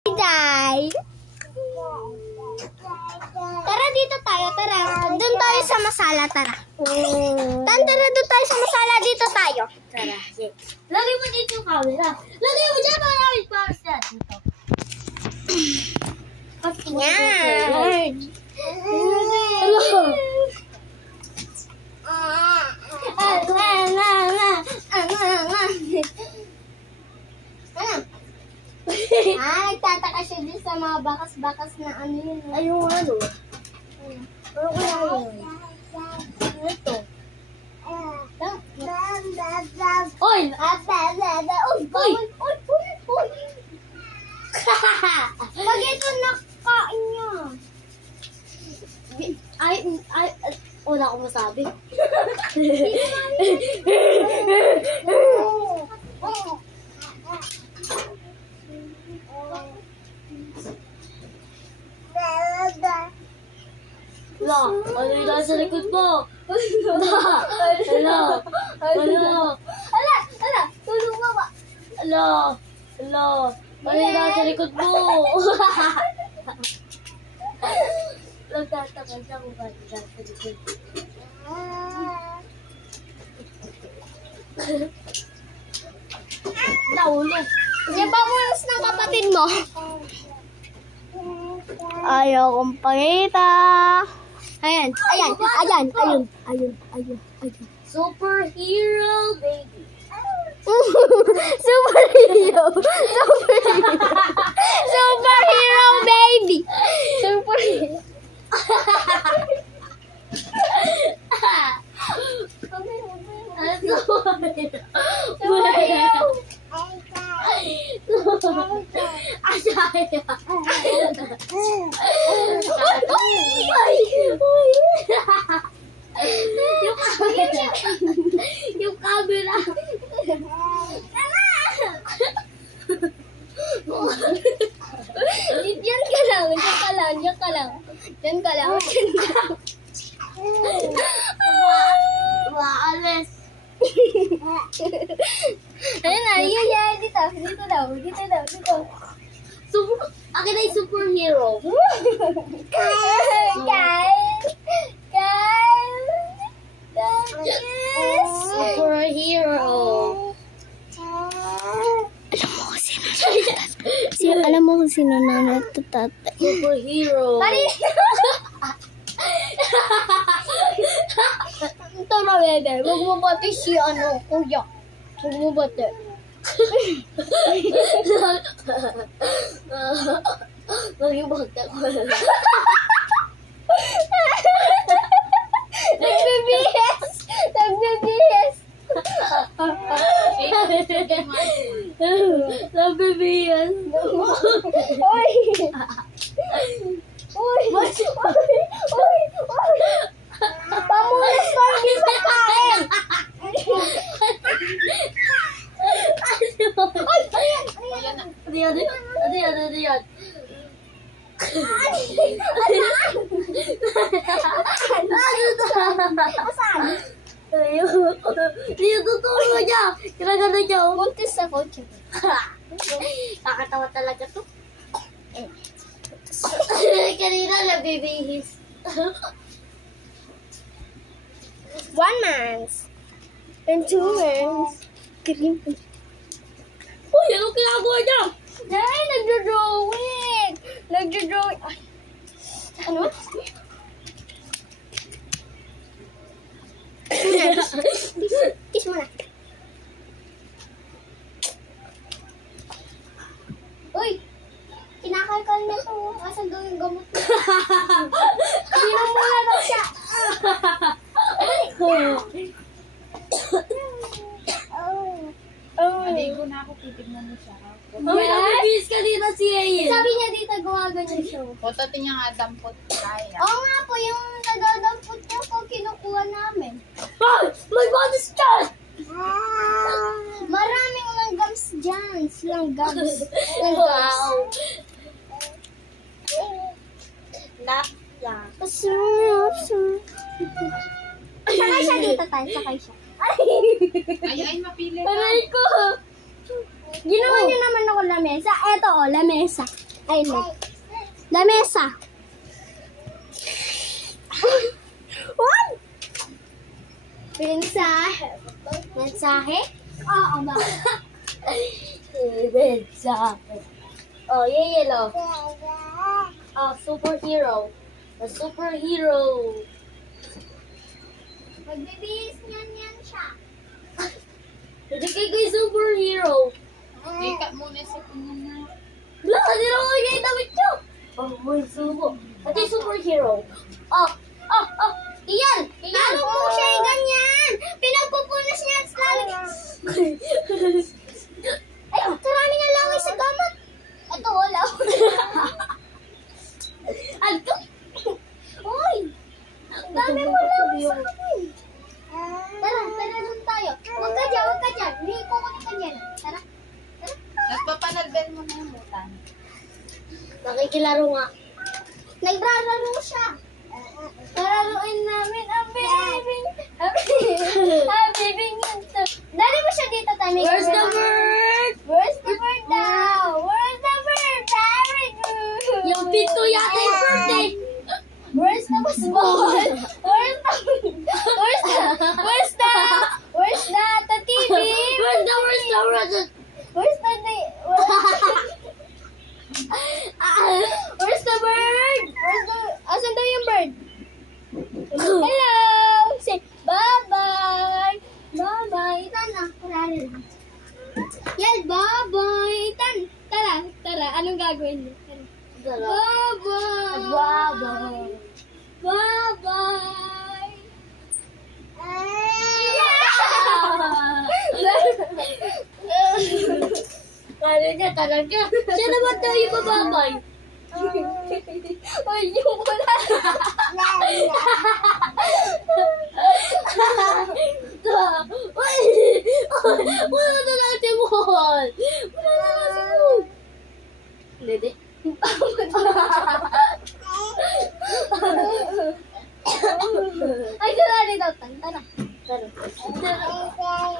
Day. Tara dito tayo, tara. Doon tayo sa masala, tara. Tara, doon tayo sa masala, dito tayo. Tara, yes. Lagay mo dito yung camera. Lagay mo dyan para namin para sa dito. Yan. Nagtataka siya din sa mga bakas-bakas na ano yun. Ay, yung ano? Ano kaya yun? Ito. Oy! Pag ito nakain niya. Wala akong masabi. Wala, ano yung nasa likod mo? Wala, Tulong mo ba? ano yung nasa likod mo? Nagtataka siya kung bakit nasa likod. Nahulog. Di ba mulas ng kapatid mo? Ayaw kong pakita. Ayan. Superhero baby. Superhero baby. Superhero. Yung camera. Diyan ka lang. Maalis. Ayun na, dito daw. Akin ay superhero. Superhero. Alam mo kung sino nanay at tatay. Superhero. Ito na, bebe. Huwag mo bati si kuya. Huwag mo bati. Nagibagta ko. Nagbibihis. Nabibiyas. Uy. Pamulas ko hindi sa kain. Ano yan? Dito tutulog niya. Kinagano niya. Buntis sa kotse. Kakatawa talaga to. Kanina nabibihis. 1 month. And 2 months. Green. Uy, anong ginagawa niya? Ay, nagdo-drawing. Ay. Ano? Kiss mo na. Uy! Kinakalkal na to. Asan daw yung gamot mo? Sinom mo na daw siya. Maligo na ako, titignan mo siya. Nabibihis kanina si Ayen. Sabi niya dito gumaganyan siya. Potote niya nga dampot kaya. Oo nga po, yung nagadampot niya po kinukuha namin. Oh, my God is dead! Maraming langgams dyan. Langgams. Wow. Nakya. Sakay siya dito tayo, sakay siya. Ay, mapili ka. Aray ko. Ginawa niyo naman ako lamesa. Eto lamesa. Ay, no. Lamesa. What? Mensahe. Mensahe? Oo ba? Mensahe. Oh, yellow. Oh, superhero. A superhero. Magbibihis niyan siya. Hindi kay superhero. Ika muna sa puno. Wala, hindi na ako yung damit ko. Oh, may subo. Ito yung superhero. Oh. Iyan! Bago mo siya ganyan. Pinagpupunas niya at lalagay. Ay, karami na laway sa gamot. Ito, wala. Ano? Uy! Dami mo laway sa akin. Tara dun tayo. Huwag ka dyan. May kukunin ka dyan. Tara. Nagpapanagdan mo na yung mutan. Nakikilaro nga. Nagrararo siya. Pararuin namin ang baby. Ang baby nito. Dali mo siya dito, Tani. Where's the bird? Where's the bird now? Where's the bird? Very good. Yung pinto yata yung bird eh. Where's the baseball? Where's the TV? Where's the Where's the bird? Asan daw yung bird? Hello! Say, bye-bye! Bye-bye! Tana, pararin. Yan, bye-bye! Tara. Anong gagawin mo? Bye-bye! Bye-bye. Bye-bye! Kala niya talaga. Siya naman daw yung bababay. Ay, yung wala. Wala na lang si Mon. Hindi. Ay, tara daw. Tara. Bye-bye.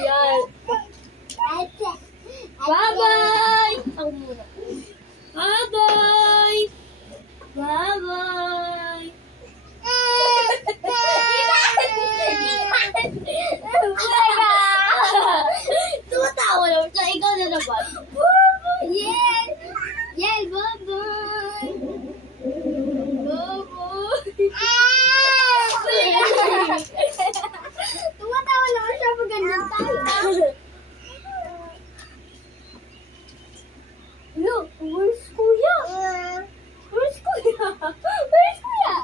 Yan. Bye-bye. Ang muna. Bye-bye. Bye-bye. Tumatawa naman siya. Ikaw na naman. Yes, bye-bye. Tumatawa naman siya pag ganyan tayo. Look, where's Kuya? Where's Kuya? Where's Kuya?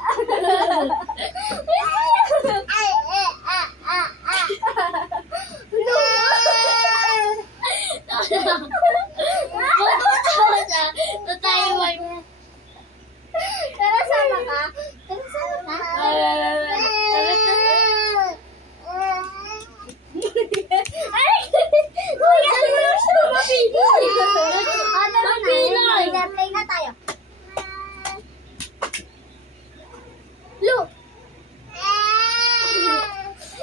Tumatawa siya. Tatawa niya. Tara, sama ka. Ay! Kuya, ano siya? Mapili! Play na tayo. Look!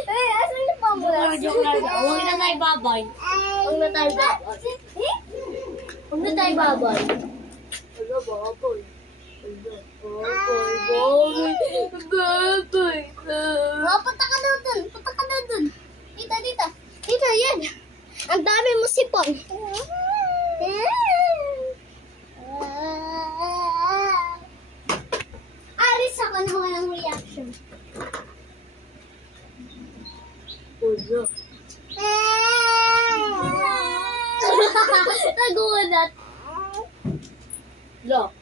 Ay, asan yung pambulas? Huwag na tayo babay. Huwag na tayo babay. Huwag na tayo babay. Ano babay? Babay. Oh, punta ka daw dun. Dito, yan. Ang dami mo sipon. Alis ako na walang reaction. Nagulat. Lo.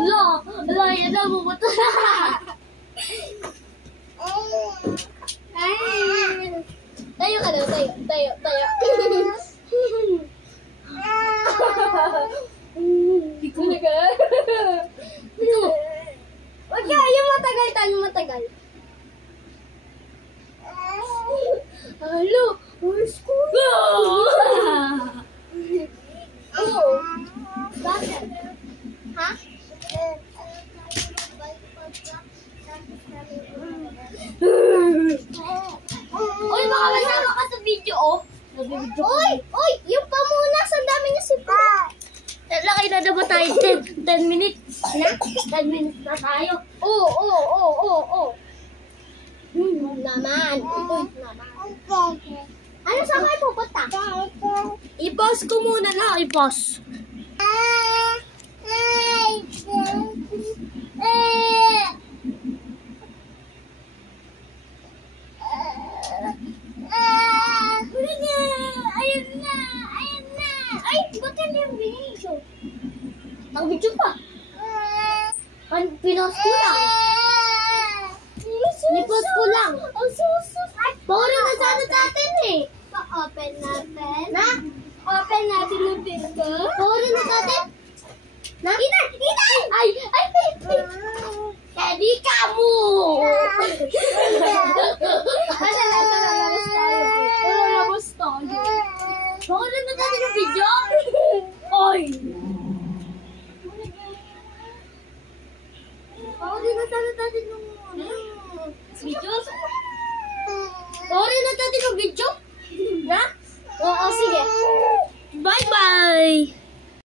Hello! Lo, yan na pupunta. Tayo ka daw, tayo. Huwag ka, yung matagal. Hello, where's Kuya? Oh, Ha? Uy, baka masama ka sa video, oh. Nabibidyo ko. Uy, yung pamunas, ang dami niya si Pa. Lakay na ba tayo? 10 minutes na? 10 minutes na tayo. Oo. Naman. Ano saan kayo pupunta? I-pause ko muna na. I-pause. Ayun na. Ay, ba't hindi yung video? Ang video pa. Pinost ko lang. I-pause ko lang. Ang susus. Bawala na sana natin eh. Pa-open natin. Open natin yung pinto. Bawala na natin. Inay! Ay! Kedi kamu! Lalabas tayo. Bawala na natin yung video. Oy! Bawala na natin yung video. Bawala na natin yung video. Na? Oo, sige. Bye-bye!